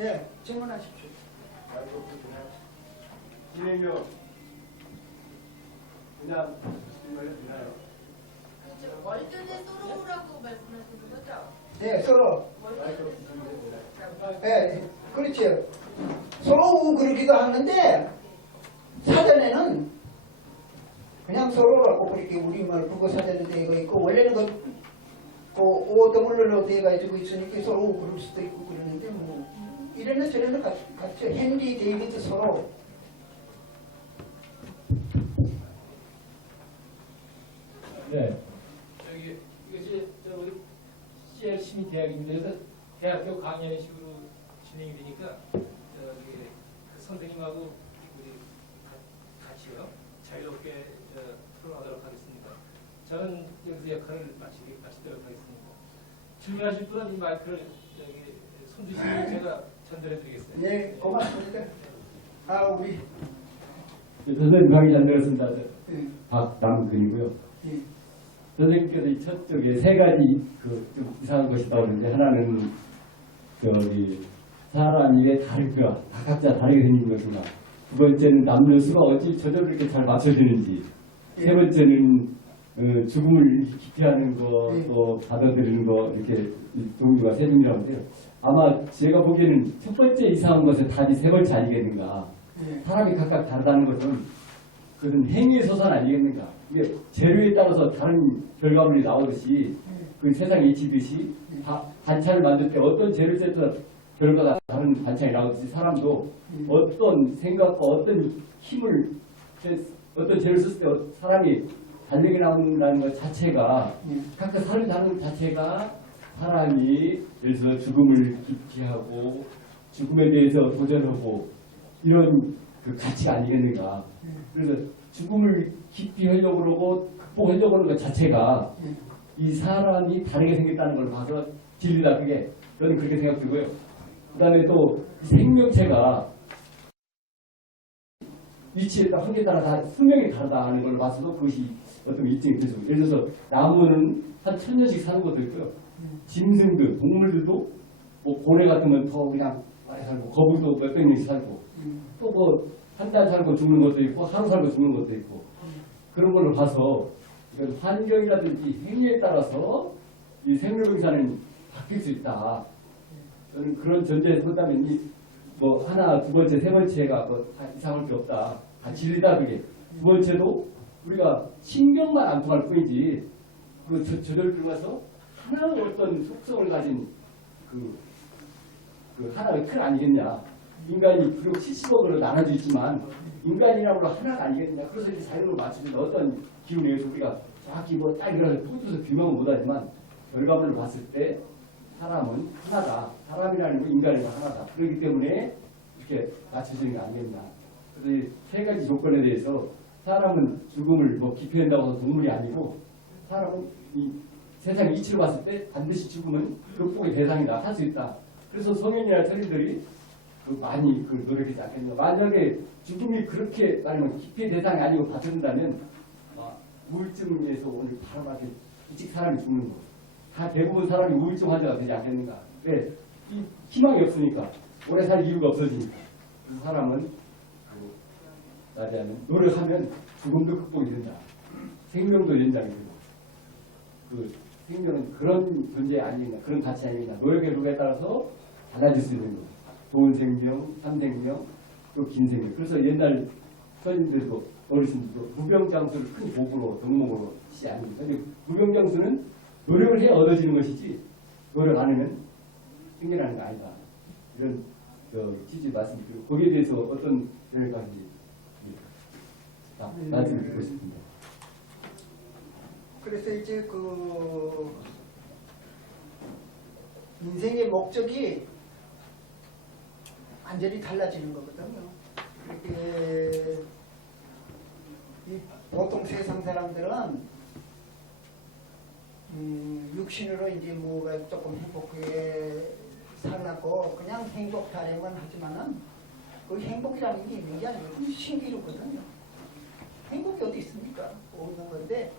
예, 질문하십시오. 진행료 그냥 이걸 되나요? 그렇죠. 월등의 소로라고 말씀하시는 거죠? 예, 서로. 월등의 소로. 예, 그렇죠. 서로 그러기도 하는데 사전에는 그냥 서로라고 그렇게 우리말 국어 사전에 되어 있고 원래는 그 오더물로 되어 가지고 있으니까 서로 그럴 수도 있고 그러는데 뭐 이래는 저래는 같죠. 헨리 데이비드 서로. 네. 저기 이것이 우리 CL 시민대학입니다. 그래서 대학교 강연식으로 진행이 되니까 저기 그 선생님하고 우리 같이요 자유롭게 토론하도록 하겠습니다. 저는 여기서 역할을 마치도록 하겠습니다. 질문하실 분은 이 마이크를 저기 손 주시면 제가 전달해드리겠습니다. 예, 고맙습니다. 아 우리 선생님 강의 잘 들었습니다. 예, 박남근이고요. 예. 선생님께서 이 첫 쪽에 세 가지 좀 이상한 것이 나오는데 하나는 저기 사람이 왜 다를까 각자 다르게 생긴 것인가. 두 번째는 남녀 수가 어찌 저절로 이렇게 잘 맞춰지는지. 세 번째는 죽음을 기피하는 거 또 받아들이는 거 이렇게 종류가 세 종류라고 하는데요. 아마 제가 보기에는 첫 번째 이상한 것의 답이 세 번째 아니겠는가. 사람이 각각 다르다는 것은 그것은 행위의 소산 아니겠는가. 이게 재료에 따라서 다른 결과물이 나오듯이 그 세상에 이치듯이 반찬을 만들 때 어떤 재료를 써서 결과가 다른 반찬이 나오듯이 사람도 어떤 생각과 어떤 힘을 어떤 재료를 썼을 때 사람이 달력이 나온다는 것 자체가 각각 사람이 다른 것 자체가 사람이 예를 들어서 죽음을 기피하고 죽음에 대해서 도전하고 이런 그 가치가 아니겠는가. 그래서 죽음을 깊이 하려고 그러고 극복하려고 하는 것 자체가 이 사람이 다르게 생겼다는 걸 봐서 진리다. 그게 저는 그렇게 생각되고요. 그 다음에 또 생명체가 위치에 따라 환경에 따라 다 수명이 다르다는 걸 봐서도 그것이 어떤 일정이 되죠. 예를 들어서 나무는 한 1000년씩 사는 것도 있고요. 짐승들, 동물들도 뭐 고래 같으면 더 그냥 많이 살고 거북이도 몇백 년씩 살고 또 뭐 한 달 살고 죽는 것도 있고 하루 살고 죽는 것도 있고 그런 걸로 봐서 이건 환경이라든지 행위에 따라서 이 생물병사는 바뀔 수 있다. 저는 그런 전제에서 본다면 뭐 하나, 두 번째, 세 번째가 뭐 이상할 게 없다. 다 진리다 그게. 두 번째도 우리가 신경만 안 통할 뿐이지 그 저절을 들어가서 하나의 어떤 속성을 가진 그 하나의 틀 아니겠냐. 인간이 비록 70억으로 나눠져 있지만 인간이라고 하나가 아니겠냐. 그래서 이제 자연으로 맞춰진 어떤 기운에 의해서 우리가 정확히 뭐 딱 일어나서 톡톡해서 규명은 못하지만 결과물을 봤을 때 사람은 하나다. 사람이라는 거 인간이고 하나다. 그렇기 때문에 이렇게 맞춰지는 게 아니겠나. 그래서 이 세 가지 조건에 대해서 사람은 죽음을 뭐 기피한다고 해서 동물이 아니고 사람은 이 세상 이치로 봤을 때 반드시 죽음은 극복의 대상이다. 할 수 있다. 그래서 성인이나 성인들이 많이 노력하지 않겠냐. 만약에 죽음이 그렇게 말하면 기피의 대상이 아니고 받쳐준다면 우울증에서 오늘 바로 맞게 일찍 사람이 죽는 거. 다 대부분 사람이 우울증 환자가 되지 않겠는가. 왜? 희망이 없으니까. 오래 살 이유가 없어지니까. 그 사람은 말하자면 노력하면 죽음도 극복이 된다. 생명도 연장이 되고. 그 생명은 그런 존재 아니겠나. 그런 가치 아니겠나. 노력의 룰에 따라서 달라질 수 있는 거. 좋은 생명, 참생명, 또 긴 생명. 그래서 옛날 선임들도 어르신들도 부병장수를 큰 복으로 덕목으로 시 아닙니다. 근데 부병장수는 노력을 해야 얻어지는 것이지 노력 안 하면 생겨나는 거 아니다. 이런 취지 말씀드리고 거기에 대해서 어떤 생각인지 말씀 듣고 싶습니다. 그래서 이제 그 인생의 목적이 완전히 달라지는 거거든요. 이렇게 보통 세상 사람들은 육신으로 이제 뭐가 조금 행복하게 살라고 그냥 행복 타령은 하지만은 그 행복이라는 게 있는 게 아니고 신기루거든요. 행복이 어디 있습니까? 없는 건데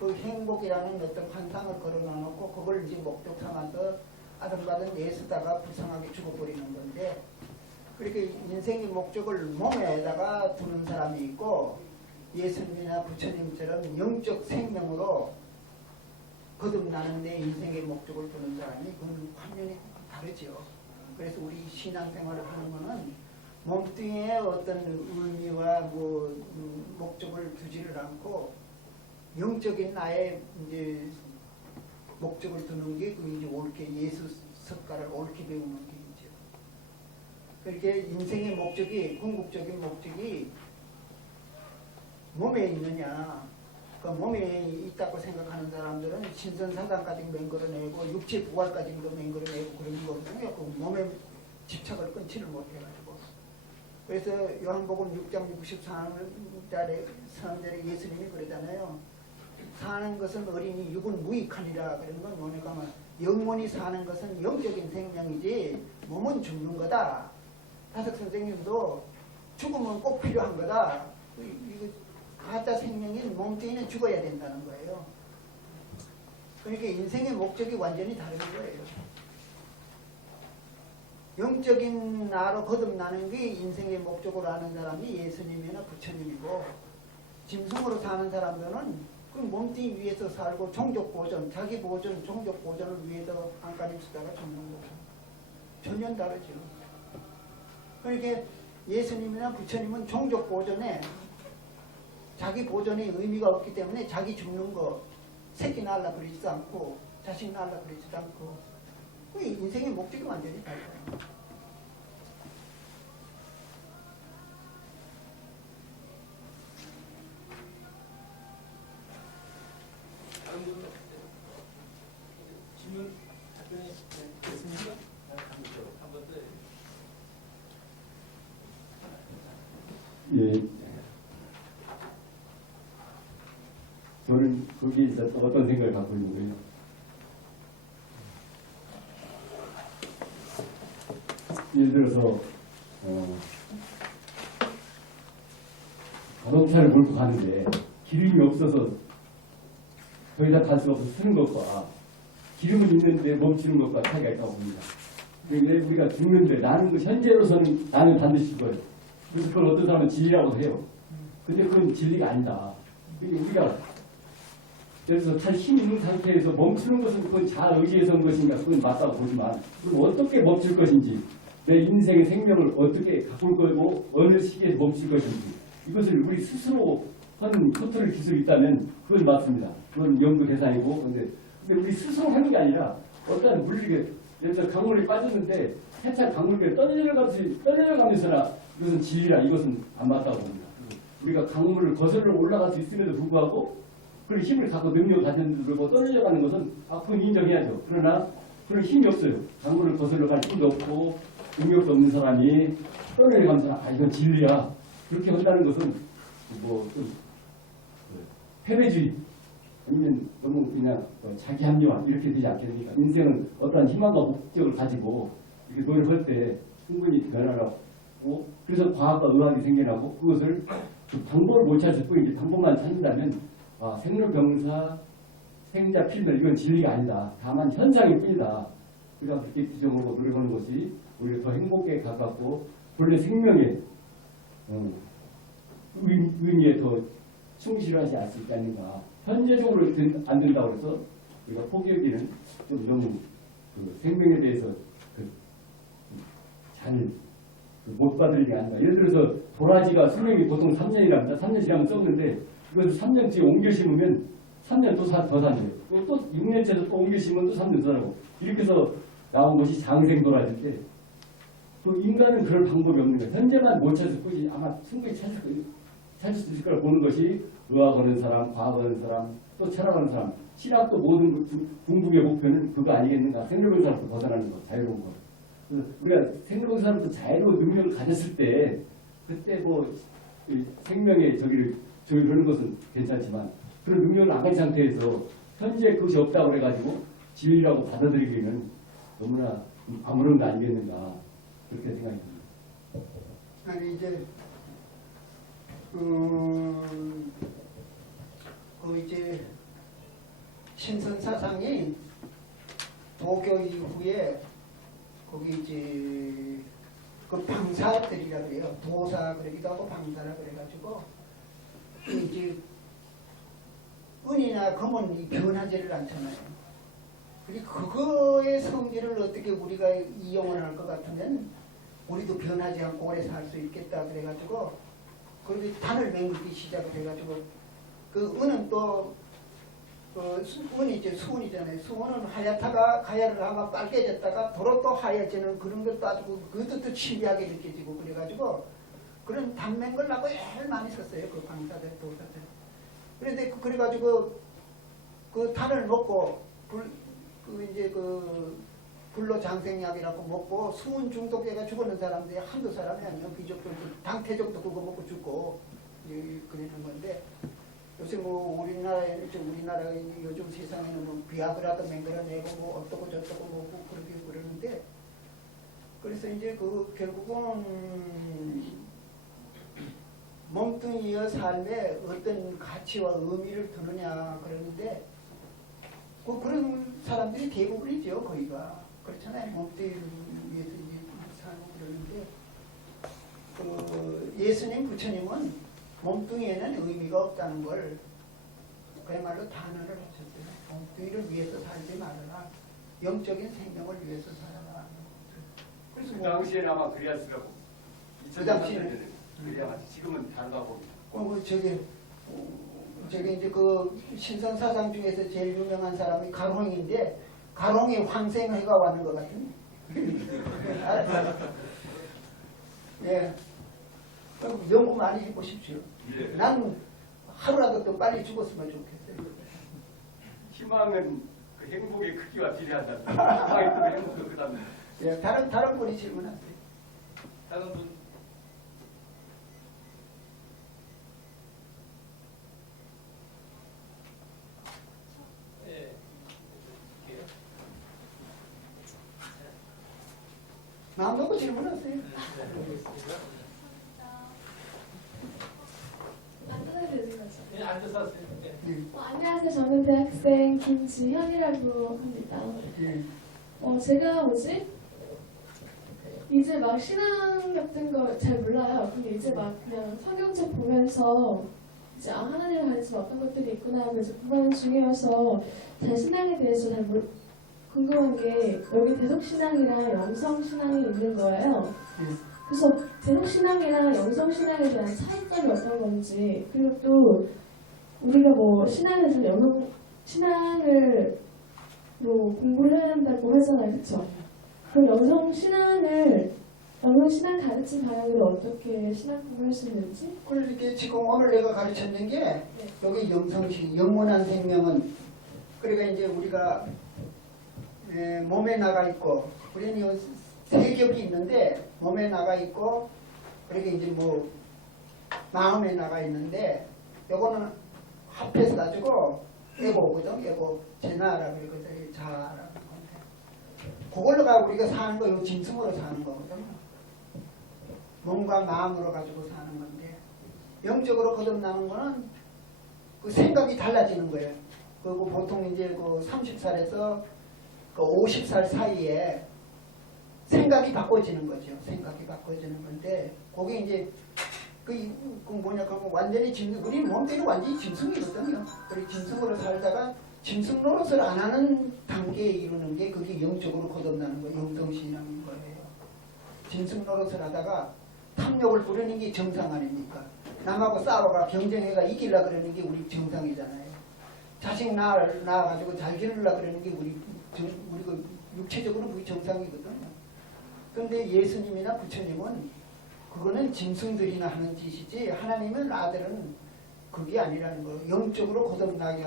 그 행복이라는 어떤 환상을 걸어놔놓고 그걸 이제 목적 삼아서 아등바등 애쓰다가 불쌍하게 죽어버리는 건데, 그렇게 인생의 목적을 몸에다가 두는 사람이 있고, 예수님이나 부처님처럼 영적 생명으로 거듭나는데 인생의 목적을 두는 사람이 그건 완전히 다르죠. 그래서 우리 신앙생활을 하는 거는 몸뚱이에 어떤 의미와 목적을 두지를 않고 영적인 나의 이제 목적을 두는 게 그 이제 옳게 예수 석가를 옳게 배우는 게이죠. 그렇게 인생의 목적이 궁극적인 목적이 몸에 있느냐, 그 몸에 있다고 생각하는 사람들은 신선사상까지 맹글어내고 육체 부활까지도 맹글어내고 그런 거거든요. 그 몸에 집착을 끊지를 못해가지고. 그래서 요한복음 6장 64절에 예수님이 그러잖아요. 사는 것은 어린이 육은 무익하니라. 그런 건 뭐니까 영혼이 사는 것은 영적인 생명이지 몸은 죽는 거다. 다섯 선생님도 죽음은 꼭 필요한 거다. 이거 가짜 생명인 몸뚱이는 죽어야 된다는 거예요. 그러니까 인생의 목적이 완전히 다른 거예요. 영적인 나로 거듭나는 게 인생의 목적으로 아는 사람이 예수님이나 부처님이고, 짐승으로 사는 사람들은 그 몸뚱이 위에서 살고 종족 보존, 자기 보존, 종족 보존을 위해서 안간힘 쓰다가 죽는 거고 전혀 다르죠. 그러니까 예수님이나 부처님은 종족 보존에 자기 보존의 의미가 없기 때문에 자기 죽는 거 새끼 낳으려 그러지도 않고 자식 낳으려 그러지도 않고 그 인생의 목적이 완전히 달라요. 다른 분은 없어요. 질문 답변이 됐습니까? 한번 더. 예. 저는 거기에 어떤 생각을 갖고 있는 거예요. 예를 들어서 자동차를 몰고 가는데 기름이 없어서 더 이상 갈 수가 없어서 쓰는 것과 기름은 있는데 멈추는 것과 차이가 있다고 봅니다. 그런데 우리가 죽는데 나는 그 현재로서는 나는 반드시 죽어요. 그래서 그걸 어떤 사람은 진리라고 해요. 근데 그건 진리가 아니다. 우리가 그래서 잘 힘 있는 상태에서 멈추는 것은 그건 자의지에서 온 것인가 그건 맞다고 보지만 그럼 어떻게 멈출 것인지 내 인생의 생명을 어떻게 가꿀 거고 어느 시기에 멈출 것인지 이것을 우리 스스로 하는 컨트롤 기술이 있다면 그건 맞습니다. 그건 연구 대상이고 근데 우리 스스로 하는 게 아니라 어떤 물리게 예를 들어 강물에 빠졌는데 세찬 강물에 떠내려가면서나 이것은 진리라 이것은 안 맞다고 봅니다. 우리가 강물을 거슬러 올라갈 수 있음에도 불구하고 그런 힘을 갖고 능력을 가지고 떠내려가는 것은 그건 인정해야죠. 그러나 그런 힘이 없어요. 강물을 거슬러 갈 힘도 없고 능력도 없는 사람이 떠내려가면서 이건 진리야. 그렇게 한다는 것은 좀 패배주의 아니면 너무 그냥 자기 합리화 이렇게 되지 않겠습니까? 인생은 어떠한 희망과 목적을 가지고 이렇게 노력할 때 충분히 변화라고 그래서 과학과 의학이 생겨나고 그것을 그 방법을 못 찾을 뿐이지 방법만 찾는다면 생로병사, 생자, 필멸 이건 진리가 아니다. 다만 현상일 뿐이다. 우리가 그렇게 규정하고 노력하는 것이 우리가 더 행복에 가깝고 본래 생명의 의미에 더 충실하지 않을 수 있지 않는가. 현재적으로 안 된다고 해서 우리가 포기하기는 좀 너무 그 생명에 대해서 잘 못 받을 게 아닌가. 예를 들어서 도라지가 수명이 보통 3년이랍니다. 3년 지나면 썩는데 그것을 3년째 옮겨 심으면 3년 더 산대요. 또 6년째도 또 옮겨 심으면 또 3년 더 사고 이렇게 해서 나온 것이 장생 도라지인데 그 인간은 그럴 방법이 없는 거예요. 현재만 못 찾을 뿐이지 아마 충분히 찾을 수 있을 거라 보는 것이 의학하는 사람, 과학하는 사람, 또 철학하는 사람, 신학도 모든 궁극의 목표는 그거 아니겠는가? 생로병사로부터 벗어나는 것, 자유로운 것. 우리가 생로병사로부터 자유로운 능력을 가졌을 때 그때 생명의 저기를 조율하는 것은 괜찮지만 그런 능력을 안 가진 상태에서 현재 그것이 없다고 그래가지고 진리라고 받아들이기는 너무나 아무런 거 아니겠는가 그렇게 생각이 듭니다. 아니 이제 이제 신선 사상이 도교 이후에 거기 이제 그 방사들이라 그래요. 도사 그러기도 하고 방사라 그래가지고 그 이제 은이나 금은 변하지를 않잖아요. 그리고 그거의 성질을 어떻게 우리가 이용을 할 것 같으면 우리도 변하지 않고 오래 살 수 있겠다 그래가지고 그렇게 단을 맹글기 시작을 해가지고 그 은은 또 은이 이제 수은이잖아요. 수은은 하얗다가 가야를 하면 빨개졌다가 도로 또 하얘지는 그런 것도 아주 그것도 또 신비하게 느껴지고 그래가지고 그런 단맹글 하고 제일 많이 썼어요. 그 방사들 도사들. 그런데 그래가지고 그 단을 먹고 불로 장생약이라고 먹고 수은 중독제가 죽었는 사람들이 한두 사람이 아니에요. 귀족들도 당태족도 그거 먹고 죽고 그러는 건데 요새 뭐 우리나라 요즘 세상에는 뭐 비아그라도 맹글어내고 뭐 어떻고 저떻고 뭐 그렇게 그러는데 그래서 이제 그 결국은 몸뚱이의 삶에 어떤 가치와 의미를 두느냐 그러는데 그런 사람들이 대부분이죠. 거의가 그렇잖아요. 몸뚱이를 위해서 이제 살고 그러는데 예수님 부처님은 몸뚱이에는 의미가 없다는 걸 그야말로 단언을 하셨어요. 몸뚱이를 위해서 살지 말아라. 영적인 생명을 위해서 살아라. 그래서 그 당시에는 아마 그리았으라고. 그 당시에는 그래야 맞지. 지금은 다르다고. 저기 이제 그 신선 사상 중에서 제일 유명한 사람이 가롱인데 가롱이 황생회가 왔는 것 같은. 예. 그럼 연구 많이 해보십시오. 예. 난 하루라도 더 빨리 죽었으면 좋겠어요. 희망은 그 행복의 크기와 비례한다. 희망이 크면 행복도 크다는. 예, 다른 분이 질문하세요. 다른 분. 예. 이렇게요. 마음 놓고 질문하세요. 예, 앉아서 하세요. 예. 예, 안녕하세요. 저는 대학생 김지현이라고 합니다. 예. 제가 이제 막 신앙 같은 거 잘 몰라요. 근데 이제 막 그냥 성경책 보면서 이제 하나님 안에서 어떤 것들이 있구나 하면서 공부하는 중이어서 잘 신앙에 대해서 잘 궁금한 게 여기 대속신앙이랑 영성신앙이 있는 거예요. 그래서 대속신앙이랑 영성신앙에 대한 차이점이 어떤 건지 그리고 또 우리가 뭐 신앙에서 신앙을 공부를 해야 한다고 하잖아요. 그렇죠? 그럼 영성신앙 가르친 방향으로 어떻게 신앙 공부할 수 있는지? 그렇게 지금 오늘 내가 가르쳤는 게 여기 영성신, 영원한 생명은 그러니까 이제 우리가 몸에 나가 있고 우리는 세 겹이 있는데 몸에 나가 있고 그러니까 이제 뭐 마음에 나가 있는데 요거는 합해서 가지고 에고거든. 에고 제나라고 그러거든. 자라는 건데 그걸로가 우리가 사는 거 요 짐승으로 사는 거거든. 몸과 마음으로 가지고 사는 건데 영적으로 거듭나는 거는 그 생각이 달라지는 거예요. 그리고 보통 이제 그 30살에서 그 50살 사이에 생각이 바꿔지는 거죠. 생각이 바꿔지는 건데 그게 이제 그 뭐냐 그러면 완전히 우리 몸대로 완전히 짐승이거든요. 그리고 짐승으로 살다가 짐승 노릇을 안 하는 단계에 이르는 게 그게 영적으로 거듭나는 거예요. 영성신앙인 거예요. 짐승 노릇을 하다가 탐욕을 부리는 게 정상 아닙니까? 남하고 싸워가 경쟁해가 이기려고 그러는 게 우리 정상이잖아요. 자식 낳아가지고 잘 기르려고 그러는 게 우리 그 육체적으로 우리 정상이거든요. 그런데 예수님이나 부처님은 그거는 짐승들이나 하는 짓이지 하나님은 아들은 그게 아니라는 거예요. 영적으로 거듭나게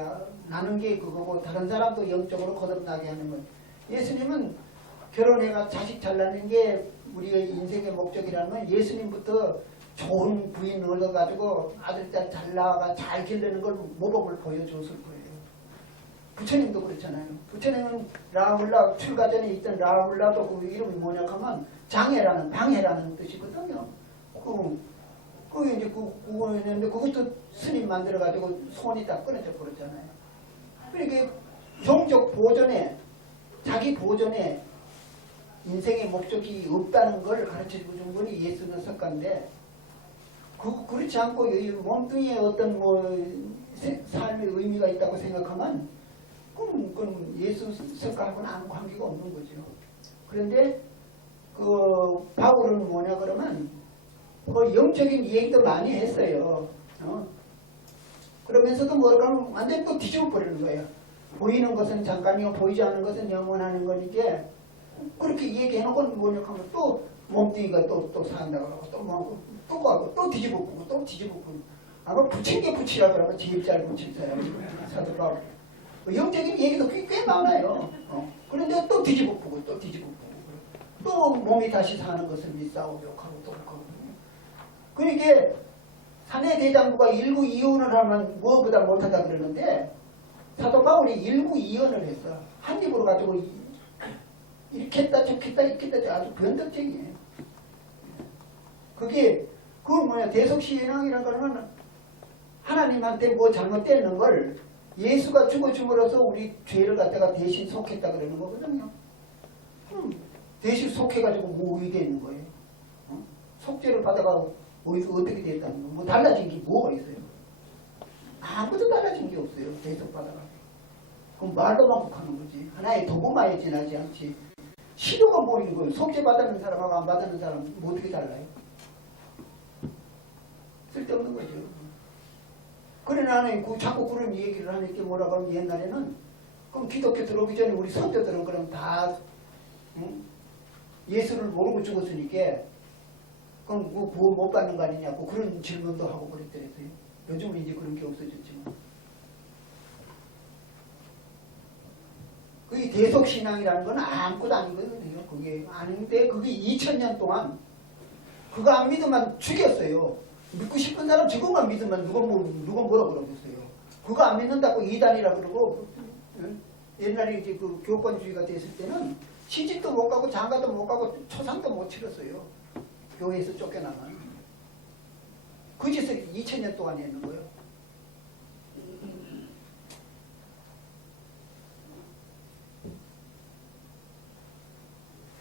나는 게 그거고 다른 사람도 영적으로 거듭나게 하는 거예요. 예수님은 결혼해가 자식 잘 낳는 게 우리의 인생의 목적이라는 건 예수님부터 좋은 부인 얻어가지고 아들, 딸 잘 낳아가 잘 기르는 걸 모범을 보여줬을 거예요. 부처님도 그렇잖아요. 부처님은 라훌라 출가전에 있던 라훌라도 그 이름이 뭐냐 하면 장애라는 방해라는 뜻이거든요. 그게 이제 그거였는데 그것도 스님 만들어가지고 손이 다 끊어져 버렸잖아요. 그러니까 종족 보존에 자기 보존에 인생의 목적이 없다는 걸 가르쳐주고 준 분이 예수는 석가인데 그렇지 않고 이 몸뚱이에 어떤 삶의 의미가 있다고 생각하면 그럼 예수 석가하고는 아무 관계가 없는 거죠. 그런데 그 바울은 뭐냐 그러면 그 영적인 얘기도 많이 했어요. 그러면서도 뭐라고 하면 완전히 또 뒤집어 버리는 거예요. 보이는 것은 잠깐이요 보이지 않는 것은 영원하는 거니까 그렇게 얘기해놓고 뭐냐 하면 또 몸뚱이가 또 산다고 하고 또 가고 또 뒤집어 보고 또 뒤집어 보고 아마 붙인 게 붙이라 그러면 제일 잘 붙인 사람이 사도 바울. 영적인 얘기도 꽤 많아요. 그런데 또 뒤집어 보고 또 뒤집어 보고 또 몸이 다시 사는 것을 믿사오 욕하고 또 욕하고 그러니까 사내 대장부가 일구이언을 하면 뭐보다 못하다 그러는데 사도 바울이 일구이언을 했어. 한 입으로 가지고 이렇게 했다 저렇게 했다 이렇게 했다 아주 변덕쟁이에요. 그건 뭐냐 대속신앙이라는 거는 하나님한테 뭐 잘못되는 걸 예수가 죽어줌으로써 우리 죄를 갖다가 대신 속했다 그러는 거거든요. 대신 속해가지고 뭐 의게 있는 거예요. 속죄를 받아가 어떻게 됐다는 거. 뭐 달라진 게 뭐가 있어요? 아무것도 달라진 게 없어요. 대속 받아가. 그럼 말도 반복하는 거지. 하나의 도구마에 지나지 않지. 시도가 보이는 거예요. 속죄 받는 사람하고 안 받는 사람 뭐 어떻게 달라요? 쓸데없는 거죠. 그래 나는 자꾸 그런 얘기를 하니까 뭐라고 하면 옛날에는 그럼 기독교 들어오기 전에 우리 선조들은 그럼 다 예수를 모르고 죽었으니까 그럼 뭐 구원 못 받는 거 아니냐고 그런 질문도 하고 그랬더랬어요. 요즘은 이제 그런 게 없어졌지만 그게 대속신앙이라는 건 아무것도 아니거든요. 그게 아닌데 그게 2000년 동안 그거 안 믿으면 죽였어요. 믿고 싶은 사람 저것만 믿으면 누가 뭐라 그러겠어요. 그거 안 믿는다고 이단이라 그러고 옛날에 이제 그 교권주의가 됐을 때는 시집도 못 가고 장가도 못 가고 초상도 못 치렀어요. 교회에서 쫓겨나면. 그 짓을 2000년 동안 했는 거예요.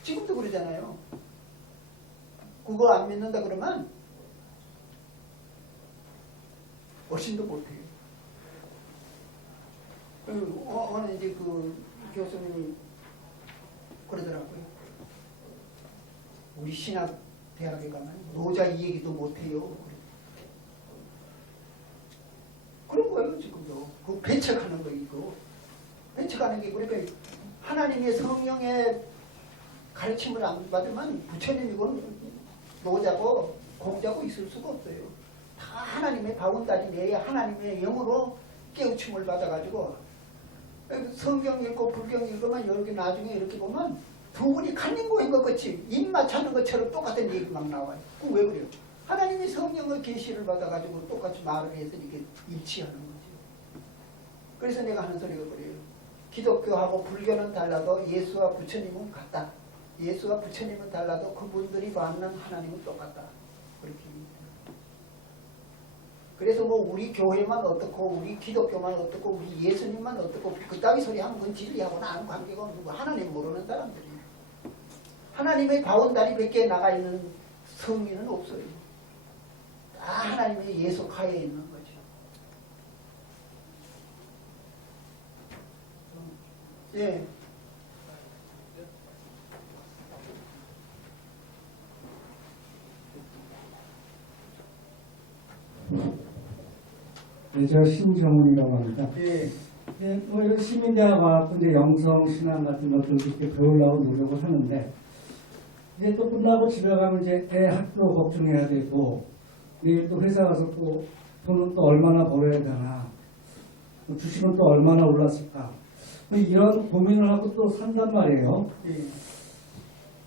지금도 그러잖아요. 그거 안 믿는다 그러면 어신도 못해요. 어느 이제 그 교수님이 그러더라고요. 우리 신학대학에 가면 노자 이 얘기도 못해요. 그런 거예요 지금도. 그 배척하는 거 이거. 배척하는 게 그러니까 하나님의 성령의 가르침을 안 받으면 부처님이고 노자고 공자고 있을 수가 없어요. 다 하나님의 바운다리 내에 하나님의 영으로 깨우침을 받아가지고 성경 읽고 불경 읽으면 이렇게 나중에 이렇게 보면 두 분이 칼린 거인 것 같이 입맛 찾는 것처럼 똑같은 얘기 막 나와요. 그럼 왜 그래요? 하나님의 성령의 계시를 받아가지고 똑같이 말을 해서 이렇게 일치하는 거죠. 그래서 내가 하는 소리가 그래요. 기독교하고 불교는 달라도 예수와 부처님은 같다. 예수와 부처님은 달라도 그분들이 만난 하나님은 똑같다. 그렇게. 그래서 뭐 우리 교회만 어떻고 우리 기독교만 어떻고 우리 예수님만 어떻고 그따위 소리 하면 그건 진리하고는 아무 관계가 없는 거. 하나님 모르는 사람들이. 하나님의 바운다리 밖에 나가 있는 성인은 없어요. 다 하나님의 예속하에 있는 거죠. 예. 네, 저 신정훈이라고 합니다. 예. 네, 뭐 이런 시민대학 와갖고 이제 영성 신앙 같은 것들 이렇게 배우려고 노력을 하는데 이제 또 끝나고 집에 가면 이제 애 학교 걱정해야 되고 내일 또 회사 가서 또 돈은 또 얼마나 벌어야 되나 주식은 또 얼마나 올랐을까 뭐 이런 고민을 하고 또 산단 말이에요. 예.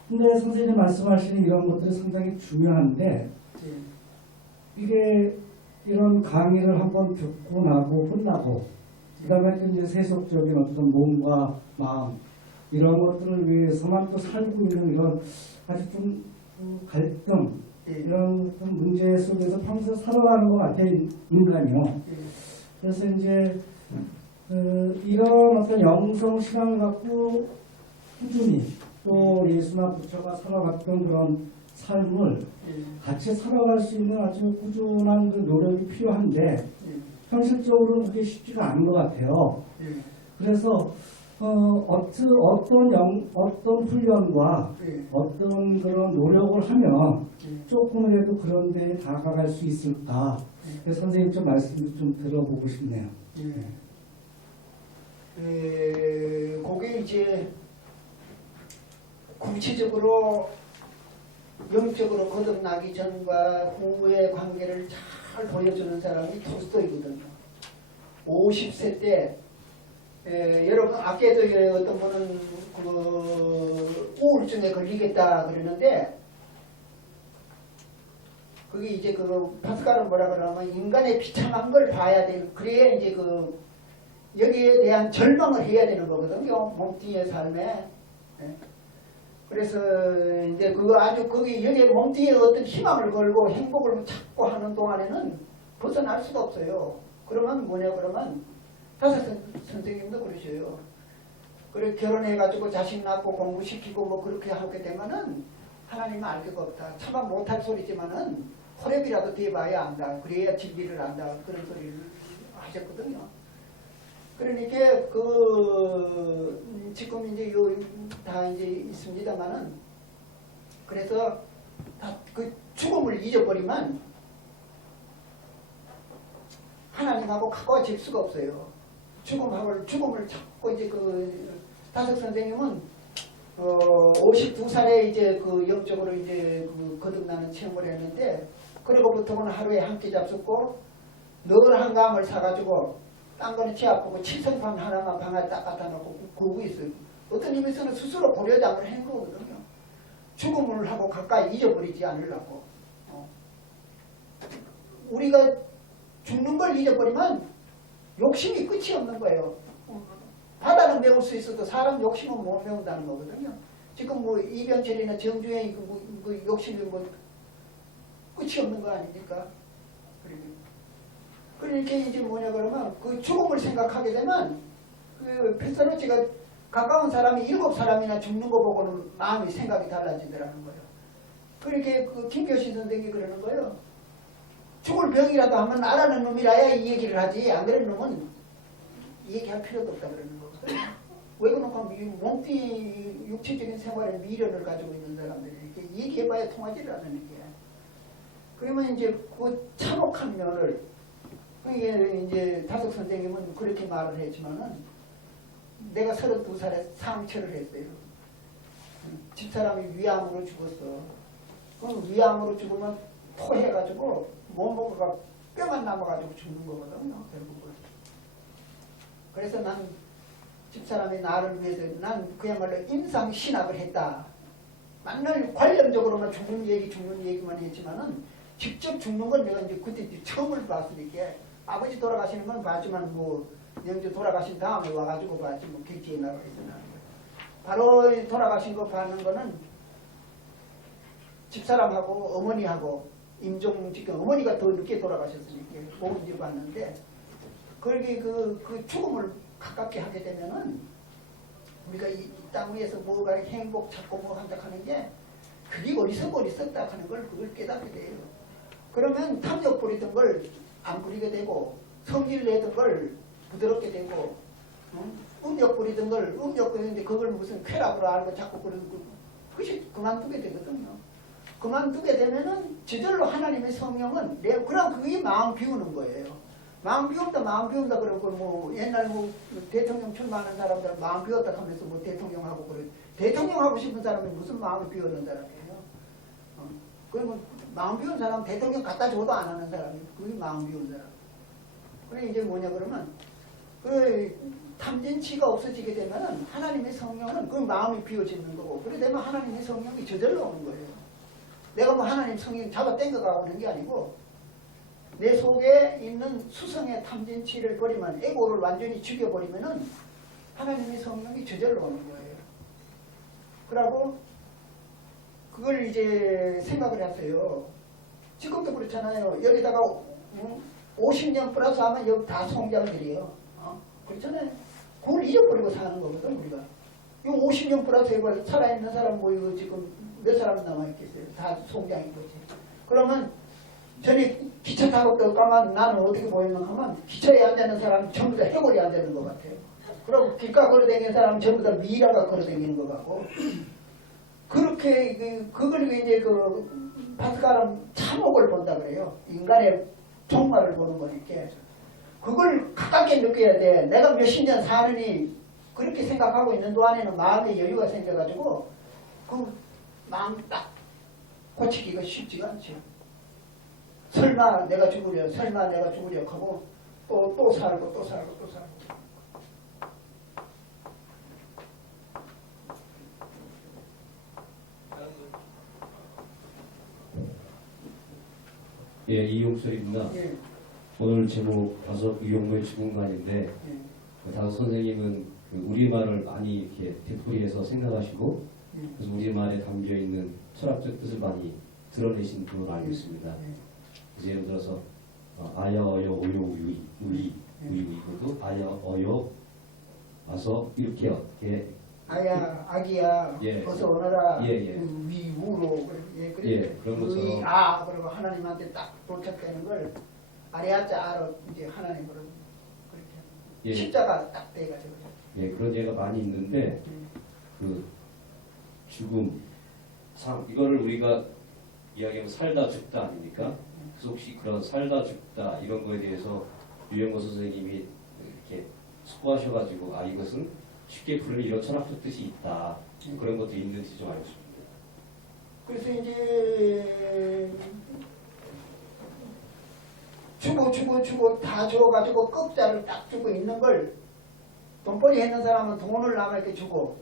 근데 선생님 말씀하시는 이런 것들이 상당히 중요한데 예. 이게 이런 강의를 한번 듣고 나고 끝나고 그 다음에 또 이제 세속적인 어떤 몸과 마음 이런 것들을 위해서만 또 살고 있는 이런 아주 좀 갈등 이런 좀 문제 속에서 평소 살아가는 것 같아요 인간이요. 그래서 이제 이런 어떤 영성 신앙을 갖고 꾸준히 또 예수나 부처가 살아갔던 그런 삶을 같이 살아갈 수 있는 아주 꾸준한 그 노력이 필요한데 현실적으로는 그게 쉽지가 않은 것 같아요. 그래서 어떤 훈련과 어떤 그런 노력을 하면 조금이라도 그런 데에 다가갈 수 있을까? 선생님 좀 말씀 좀 들어보고 싶네요. 그게 이제 구체적으로 영적으로 거듭나기 전과 후의 관계를 잘 보여주는 사람이 톨스토이거든요. 50세 때 여러분 아까도 어떤 분은 그 우울증에 걸리겠다 그러는데 그게 이제 그 파스칼은 뭐라 그러냐면 인간의 비참한 걸 봐야 돼. 그래야 이제 그 여기에 대한 절망을 해야 되는 거거든요. 몸뚱이의 삶에. 그래서 이제 그거 아주 거기 여기 몸뚱이에 어떤 희망을 걸고 행복을 찾고 하는 동안에는 벗어날 수가 없어요. 그러면 뭐냐 그러면 다섯 선생님도 그러셔요. 그래 결혼해가지고 자식 낳고 공부시키고 뭐 그렇게 하게 되면은 하나님은 알 게 없다. 차마 못할 소리지만은 호랩이라도 돼봐야 안다. 그래야 진리를 안다. 그런 소리를 하셨거든요. 그러니까 지금 이제 다 이제 있습니다만은 그래서 다 그 죽음을 잊어버리면 하나님하고 가까워질 수가 없어요. 죽음을 자꾸 이제 다석 선생님은 52살에 이제 영적으로 이제 거듭나는 체험을 했는데 그러고부터는 하루에 한 끼 잡숫고 늘 한강을 사가지고 딴 거는 치 아프고 칠성판 하나만 방에 딱 갖다 놓고 구고 있어요. 어떤 의미에서는 스스로 보려장을 한 거거든요. 죽음을 하고 가까이 잊어버리지 않으려고. 우리가 죽는 걸 잊어버리면 욕심이 끝이 없는 거예요. 바다는 메울 수 있어도 사람 욕심은 못 메운다는 거거든요. 지금 뭐 이병철이나 정주행이 그 욕심이 뭐 끝이 없는 거 아닙니까? 그러니까 이제 뭐냐 그러면 그 죽음을 생각하게 되면 그 페스로치가 가까운 사람이 7사람이나 죽는 거 보고는 마음이 생각이 달라지더라는 거예요. 그렇게 그 김교신 선생님이 그러는 거예요. 죽을 병이라도 하면 알아는 놈이라야 이 얘기를 하지 안 그런 놈은 이 얘기할 필요도 없다 그러는 거거든요. 왜 그러면 몸뚱이 육체적인 생활에 미련을 가지고 있는 사람들이 이렇게 얘기해봐야 통하지를 않는 게. 그러면 이제 그 참혹한 면을 이게 이제 다석 선생님은 그렇게 말을 했지만은 내가 32살에 상처를 했어요. 집사람이 위암으로 죽었어. 그럼 위암으로 죽으면 토해가지고 몸무게가 뼈만 남아가지고 죽는 거거든요. 결국은. 그래서 난 집사람이 나를 위해서 난 그야말로 임상신학을 했다. 맨날 관념적으로만 죽는 얘기만 했지만은 직접 죽는 건 내가 이제 그때 처음을 봤으니까 아버지 돌아가시는 건 봤지만 뭐 영주 돌아가신 다음에 와가지고 봤지 뭐 길티에 나가 있었나. 바로 돌아가신 거 봤는 거는 집사람하고 어머니하고 임종직경 어머니가 더 늦게 돌아가셨으니까 보고 이제 봤는데 그렇게 그 죽음을 가깝게 하게 되면은 우리가 이 땅 위에서 뭐가 행복 찾고 뭐 한다 하는 게 그게 어리석다 하는 걸 그걸 깨닫게 돼요. 그러면 탐욕 부리던 걸 안 부리게 되고 성질 내던 걸 부드럽게 되고 음욕 부리던 걸 음욕 부리는데 그걸 무슨 쾌락으로 알고 자꾸 그런 그것이 그만두게 되거든요. 그만두게 되면은 저절로 하나님의 성령은 그럼 그게 마음 비우는 거예요. 마음 비운다 그러고 뭐 옛날 뭐 대통령 출마하는 사람들 마음 비웠다 하면서 뭐 대통령하고 그래. 대통령하고 싶은 사람이 무슨 마음을 비우는 사람이에요. 그러면 마음 비운 사람 대통령 갖다 줘도 안 하는 사람이 그게 마음 비운 사람. 그래 이제 뭐냐 그러면 그 탐진치가 없어지게 되면은 하나님의 성령은 그 마음이 비워지는 거고 그래 되면 하나님의 성령이 저절로 오는 거예요. 내가 뭐 하나님 성령 잡아 당겨가고 하는 게 아니고 내 속에 있는 수성의 탐진치를 버리면 에고를 완전히 죽여버리면은 하나님의 성령이 저절로 오는 거예요. 그러고 그걸 이제 생각을 하세요. 지금도 그렇잖아요. 여기다가 50년 플러스 하면 여기 다 송장들이에요. 그렇잖아요. 그걸 잊어버리고 사는 거거든 우리가. 이 50년 플러스 해봐. 살아있는 사람 뭐 이거 지금 몇 사람 남아있겠어요? 다 송장인 거지. 그러면 전에 기차 타고 또 가면 나는 어떻게 보이는가 하면 기차에 앉아있는 사람 전부 다 해골이 앉아있는 것 같아요. 그리고 길가 걸어다니는 사람 전부 다 미라가 걸어다니는 것 같고 그렇게 그걸 이제 그 파스칼은 참혹을 본다 그래요. 인간의 종말을 보는 거니까 그걸 가깝게 느껴야 돼. 내가 몇십 년 사느니 그렇게 생각하고 있는 동안에는 마음의 여유가 생겨가지고 그 마음 딱 고치기가 쉽지가 않죠. 설마 내가 죽으려 하고 또 살고 또 살고 또 살고. 다른 분. 예, 이용철입니다. 예, 오늘 제목 다섯 유용무의 죽음관인데 예, 다섯 선생님은 그 우리말을 많이 이렇게 되풀이해서 생각하시고 예. 그래서 우리말에 담겨 있는 철학적 뜻을 많이 드러내신 분으로 알고 있습니다. 예. 그래서 예를 들어서 아야 어여 오요 우이 우이 이것도 아야 어여 와서 이렇게 아야 아기야 예. 어서 오너라. 예, 예. 위우로 예, 예, 그런 것처럼 아 그리고 하나님한테 딱 도착되는 걸 아리아자 아로 이제 하나님으로 그렇게 예. 십자가 딱 돼가지고 예, 그런 예가 많이 있는데 그 죽음, 삶 이거를 우리가 이야기하면 살다 죽다 아닙니까? 그래서 혹시 그런 살다 죽다 이런 거에 대해서 유영거 선생님이 이렇게 숙고하셔가지고 이것은 쉽게 부르는 이런 철학적 뜻이 있다 그런 것도 있는지 좀 알고 싶습니다. 그래서 이제 주고 다 줘가지고 끝자를 딱 주고 있는 걸 돈벌이 했는 사람은 돈을 남에게 주고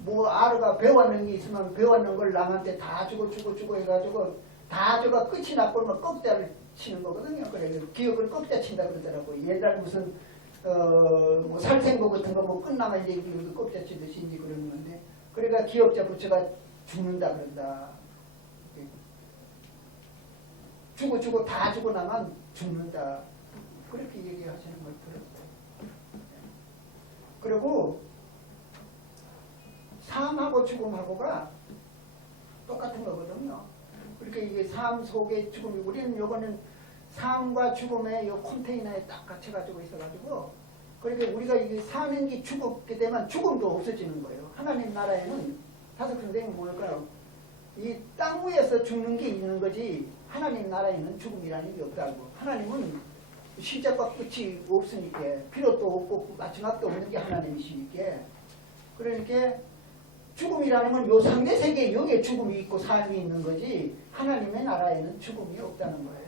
뭐 아르가 배웠는 게 있으면 배웠는 걸 남한테 다 주고 해가지고 다 줘가 끝이 나버리면 끝자를 치는 거거든요. 그래 기억을 끝자 친다 그러더라고. 옛날 무슨 뭐 살생부 같은 거 뭐 끝나면 이제 끝자 치듯이 이제 그러는 건데 그러니까 기억자 부처가 죽는다 그런다. 주고 다 주고 나면 죽는다. 그렇게 얘기하시는 걸 들었어요. 그리고 삶하고 죽음하고가 똑같은 거거든요. 그렇게 이게 삶 속의 죽음이 우리는 요거는 삶과 죽음의 요 컨테이너에 딱 갇혀가지고 있어가지고 그러니까 우리가 이게 사는 게 죽게 되면 죽음도 없어지는 거예요. 하나님 나라에는 다섯 선생님이 뭘까요? 이 땅 위에서 죽는 게 있는 거지 하나님 나라에는 죽음이라는 게 없다고. 하나님은 시작과 끝이 없으니까 필요도 없고 마지막도 없는 게 하나님이시니까 그러니까 죽음이라는 건 요 상대 세계에 여기에 죽음이 있고 삶이 있는 거지 하나님의 나라에는 죽음이 없다는 거예요.